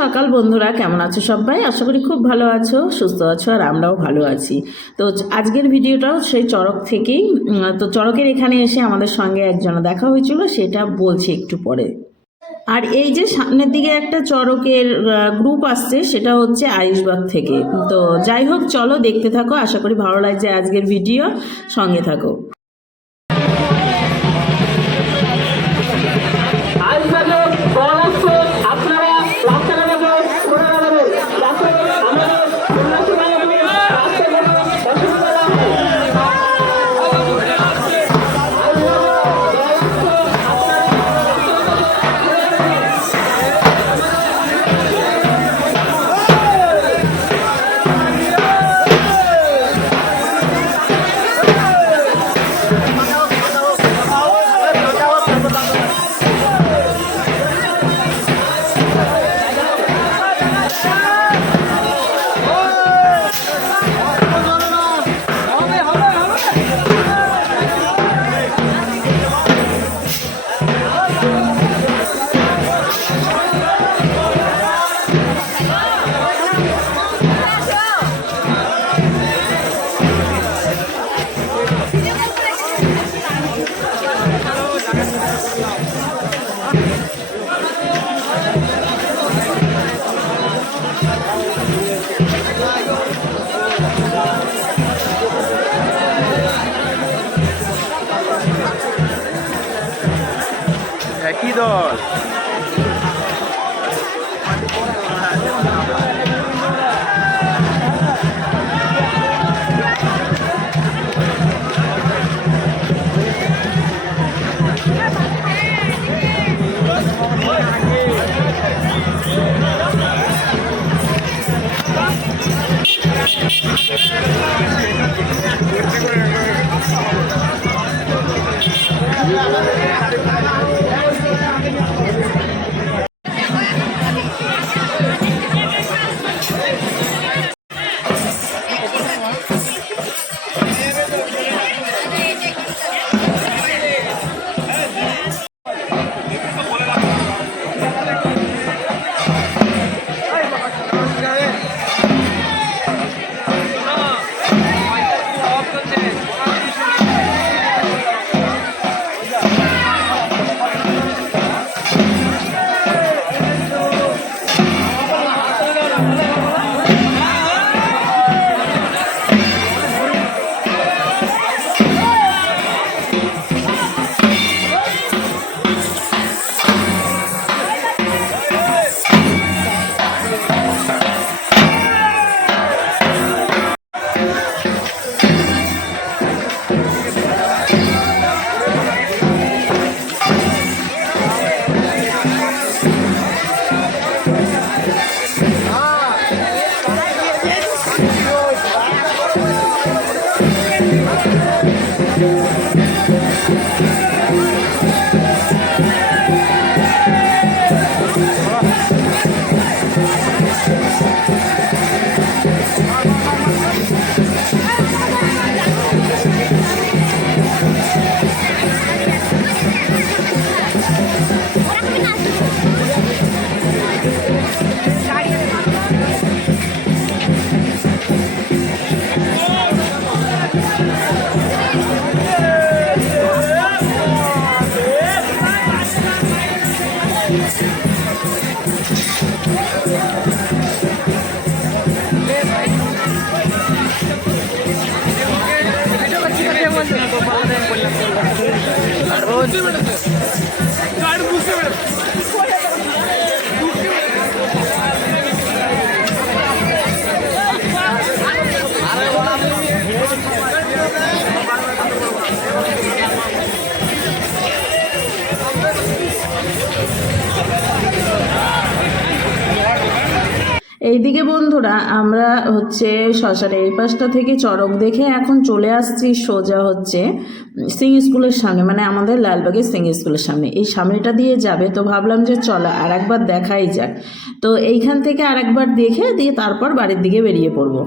সকাল বন্ধুরা, কেমন আছো সবাই? আশা করি খুব ভালো আছো, সুস্থ আছো, আর আমরাও ভালো আছি। তো আজকের ভিডিওটাও সেই চড়ক থেকেই। তো চড়কের এখানে এসে আমাদের সঙ্গে একজন দেখা হয়েছিল, সেটা বলছি একটু পরে। আর এই যে সামনের দিকে একটা চড়কের গ্রুপ আসছে, সেটা হচ্ছে আইশবাগ থেকে। তো যাই হোক, চলো দেখতে থাকো, আশা করি ভালো লাগছে আজকের ভিডিও, সঙ্গে থাকো। একই দল। এইদিকে বন্ধুরা, আমরা হচ্ছে শ্মশানের এই পাশটা থেকে চড়ক দেখে এখন চলে আসছি সোজা হচ্ছে সিং স্কুলের সামনে, মানে আমাদের লালবাগের সিং স্কুলের সামনে। এই সামনেটা দিয়ে যাবে, তো ভাবলাম যে চলো আর একবার দেখাই যাক। তো এইখান থেকে আর একবার দেখে দিয়ে তারপর বাড়ির দিকে বেরিয়ে পড়বো।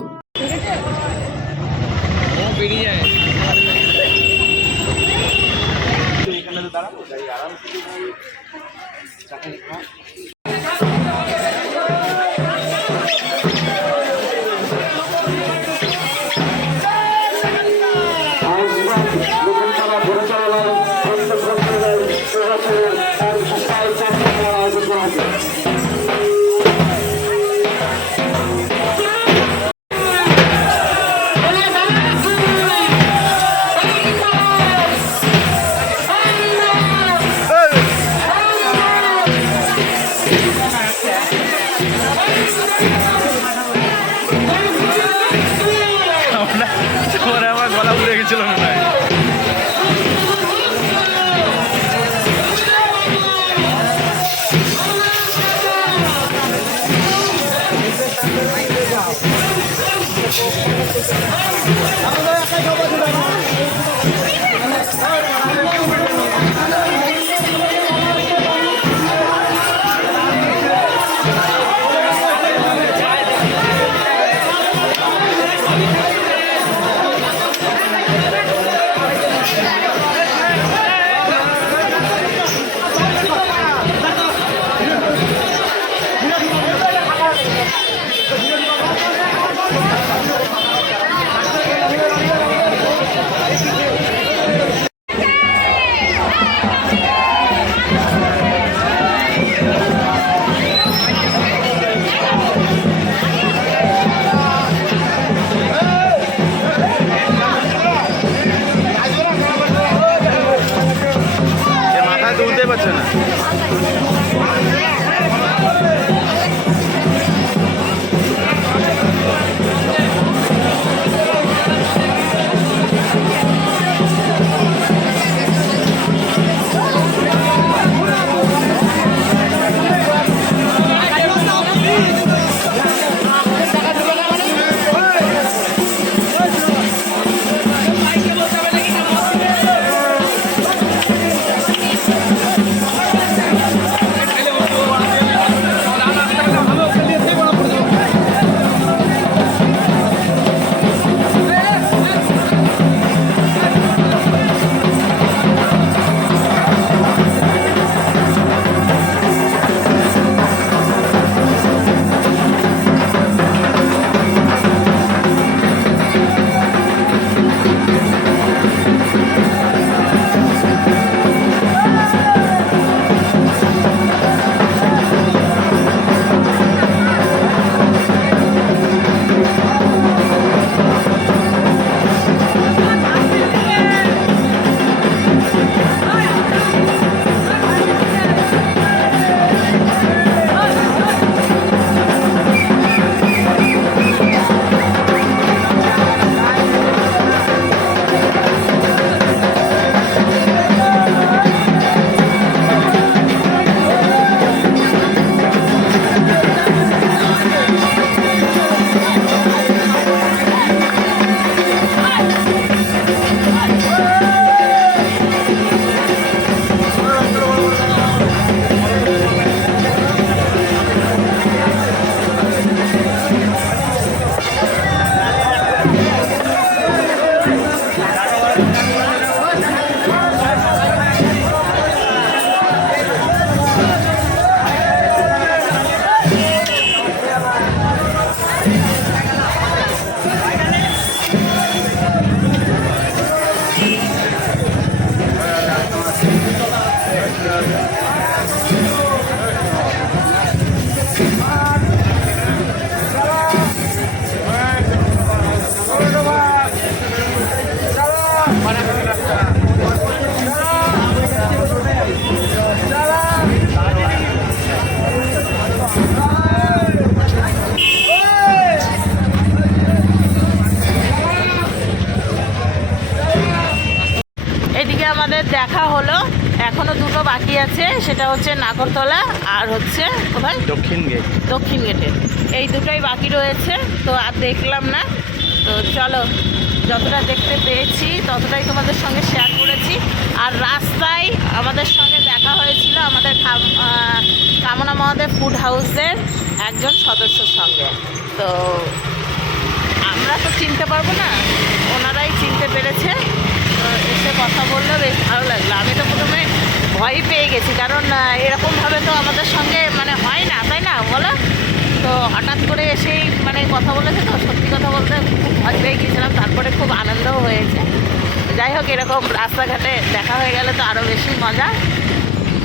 দেখা হলো, এখনও দুটো বাকি আছে, সেটা হচ্ছে নাগরতলা আর হচ্ছে কোথায় দক্ষিণ গেটে, এই দুটোই বাকি রয়েছে। তো আর দেখলাম না, তো চলো যতটা দেখতে পেয়েছি ততটাই তোমাদের সঙ্গে শেয়ার করেছি। আর রাস্তায় আমাদের সঙ্গে দেখা হয়েছিল আমাদের কামনা মহাদেব ফুড হাউসের একজন সদস্যর সঙ্গে। তো আমরা তো চিনতে পারবো না, ওনারাই চিনতে পেরেছে। তো এসে কথা বললে বেশ ভালো লাগলো। আমি তো প্রথমে ভয় পেয়ে গেছি, কারণ এরকমভাবে তো আমাদের সঙ্গে মানে হয় না, তাই না বলো? তো হঠাৎ করে এসেই মানে কথা বলেছে, তো সত্যি কথা বলতে খুব ভয় পেয়ে গিয়েছিলাম। তারপরে খুব আনন্দও হয়েছে। যাই হোক, এরকম রাস্তাঘাটে দেখা হয়ে গেলে তো আরও বেশি মজা,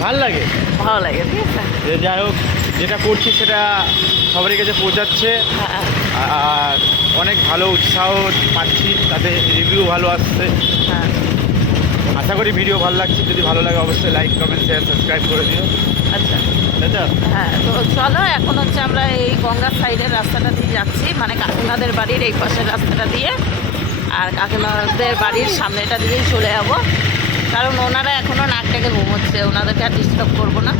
ভালো লাগে। ঠিক আছে। যাই হোক, যেটা করছি সেটা সবারই কাছে পৌঁছাচ্ছে, হ্যাঁ আর অনেক ভালো উৎসাহ পাচ্ছি, তাতে রিভিউ ভালো আসছে। হ্যাঁ, আশা করি ভিডিও ভালো লাগছে। যদি ভালো লাগে অবশ্যই লাইক, কমেন্ট, শেয়ার, সাবস্ক্রাইব করে দিও। আচ্ছা তাই তো? হ্যাঁ, তো চলো এখন হচ্ছে আমরা এই গঙ্গার সাইডের রাস্তাটা দিয়ে যাচ্ছি, মানে কাকিমাদের বাড়ির এই পাশের রাস্তাটা দিয়ে, আর কাকিমাদের বাড়ির সামনেটা দিয়েই চলে যাবো, কারণ ওনারা এখনও নাক ডেকে ঘুমোচ্ছে, ওনাদেরকে আর ডিস্টার্ব করবো না।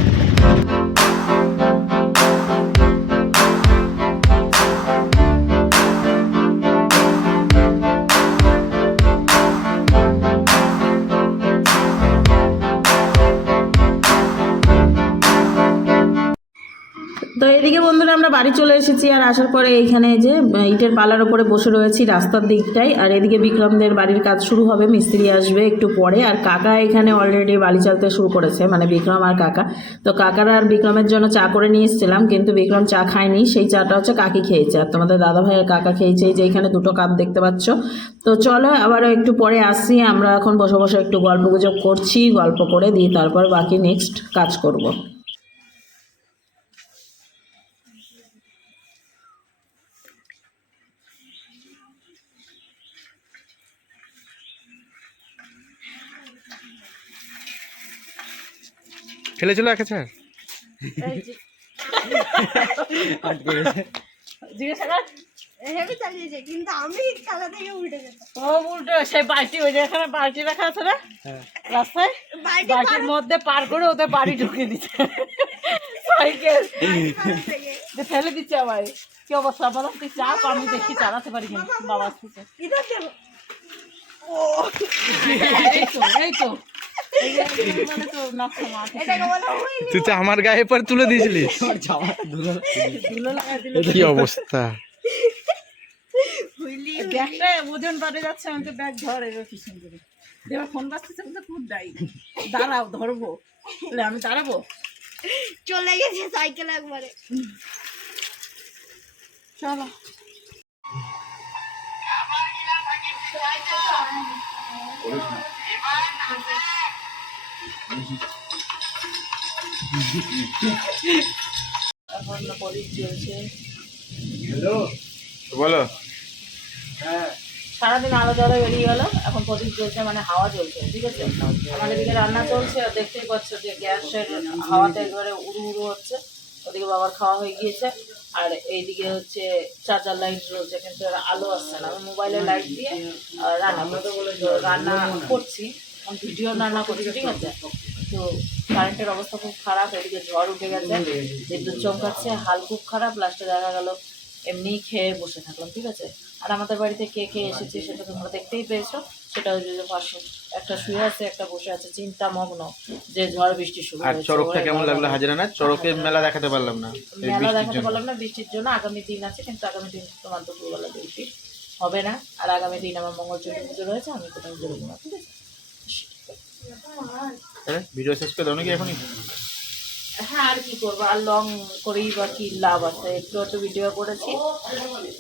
তো এদিকে বন্ধুরা আমরা বাড়ি চলে এসেছি, আর আসার পরে এইখানে যে ইটের পালার ওপরে বসে রয়েছি রাস্তার দিকটাই। আর এদিকে বিক্রমদের বাড়ির কাজ শুরু হবে, মিস্ত্রি আসবে একটু পরে। আর কাকা এখানে অলরেডি বালি চালতে শুরু করেছে, মানে বিক্রম আর কাকা। তো কাকার আর বিক্রমের জন্য চা করে নিয়ে এসেছিলাম, কিন্তু বিক্রম চা খায়নি, সেই চাটা হচ্ছে কাকি খেয়েছে, আর তোমাদের দাদা ভাই আর কাকা খেয়েছে। এই যে এখানে দুটো কাপ দেখতে পাচ্ছ। তো চলো আবারও একটু পরে আসছি, আমরা এখন বসে বসে একটু গল্প গুজব করছি, গল্প করে দিয়ে তারপর বাকি নেক্সট কাজ করব। ফেলেছিল একেছে জিজ্ঞাসা কর, হেভি চালিয়েছে, কিন্তু আমি খেলা থেকে উল্টে যেতাম। ও উল্টো সেই বালতি, ওই যে এখানে বালতি রাখা আছে না রাস্তায়, বালতির মধ্যে পার করে ওদের বাড়ি ঢুকিয়ে দিচ্ছে সাইকেল যে ফেলে দিচ্ছে। আবার কি অবস্থা বলো, তুই চাপ, আমি দেখি চালাতে পারি কিনা। বাবা আসতেছে, এই তো মানে তো নকশা মাছ এটাকে বলা হয়নি। তুই তো আমার গায়ে পর তুলে দিয়েছিলিস। ধুলো লাগাই দিল। কি অবস্থা! ব্যাগটা ওজন বাড়ে যাচ্ছে, আমি তো ব্যাগ ধরে পিছন করে দেবা, ফোন বাজতেছে, আমি তো খুব দায়ী। দাঁড়াও ধরবো, বলে আমি দাঁড়াবো। চলে গেছে সাইকেল একবারে। চলো এখন প্রদীপ চলছে। বলো। সারাদিন আলো জ্বলে বেরিয়ে গেল, এখন প্রদীপ চলছে, মানে হাওয়া চলছে, ঠিক আছে। আমাদের দিকে রান্না চলছে, আর দেখতেই পাচ্ছ যে গ্যাসের হাওয়াতে একবারে উড়ু উড়ু হচ্ছে। ওদিকে বাবার খাওয়া হয়ে গিয়েছে, আর এইদিকে হচ্ছে চার্জার লাইট রয়েছে, কিন্তু এর আলো আসছে না। আমি মোবাইলের লাইট দিয়ে রান্না করছি, ভিডিও রান্না করছি, ঠিক আছে। তো কারেন্টের অবস্থা খুব খারাপ, এদিকে ঝড় উঠে গেছে, বিদ্যুৎ চমকাচ্ছে, হাল খুব খারাপ। লাস্টে দেখা গেল এমনি খেয়ে বসে থাকলাম, ঠিক আছে। আর আমাদের বাড়িতে কে কে এসেছে সেটা তোমরা দেখতেই পেয়েছো। সেটা হচ্ছে যে পাশে একটা শুয়ে আছে, একটা বসে আছে, চিন্তামগ্ন যে ঝড় বৃষ্টি শুরু আর হয়েছে। চড়কটা কেমন লাগলো হাজিরা না? চড়কে মেলা দেখাতে পারলাম না, মেলা দেখাতে পারলাম না বৃষ্টির জন্য। আগামী দিন আছে, কিন্তু আগামী দিন তোমার দুপুরবেলা ডিউটি হবে না। আর আগামী দিন আমার মঙ্গলচন্ডী পুজো রয়েছে, আমি কোথাও বেরোবো না, ঠিক আছে। ভিডিও শেষ করে দাও নাকি এখনই? হ্যাঁ, আর কি করবো, আর লং করেই বা কি লাভ আছে। একটু একটু ভিডিও করেছি,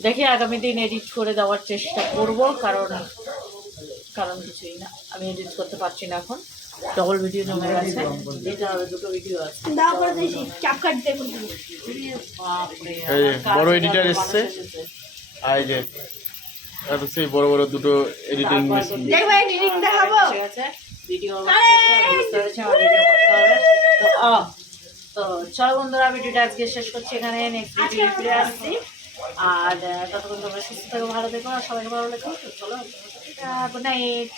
দেখি আগামী দিন এডিট করে দেওয়ার চেষ্টা করব, কারণ কিছুই না, আমি এডিট করতে পারছি না এখন, ডবল ভিডিও জমে গেছে, দিতে হবে, দুটো ভিডিও আছে। তারপরে দেখি চাপ কাটতে বলবো। বাপরে, এই যে কাজ বড় করে এডিটার মানুষ এসছে, এসেছে। আর এই যে এত সেই বড় বড় দুটো এডিটিং মেশিন। দেখবে এডিটিং দেখাবো। ঠিক আছে, ভিডিও বুঝতে পেরেছি, আমার ভিডিও করতে হবে। তো চলো বন্ধুরা, ভিডিওটা আজকে শেষ করছি এখানে, নেক্সট ভিডিও ফিরে আসছি। আর ততক্ষণ তোমরা সুস্থ থেকো, ভালো থেকো, আর সবাইকে ভালো লেখো। চলো, গুড নাইট।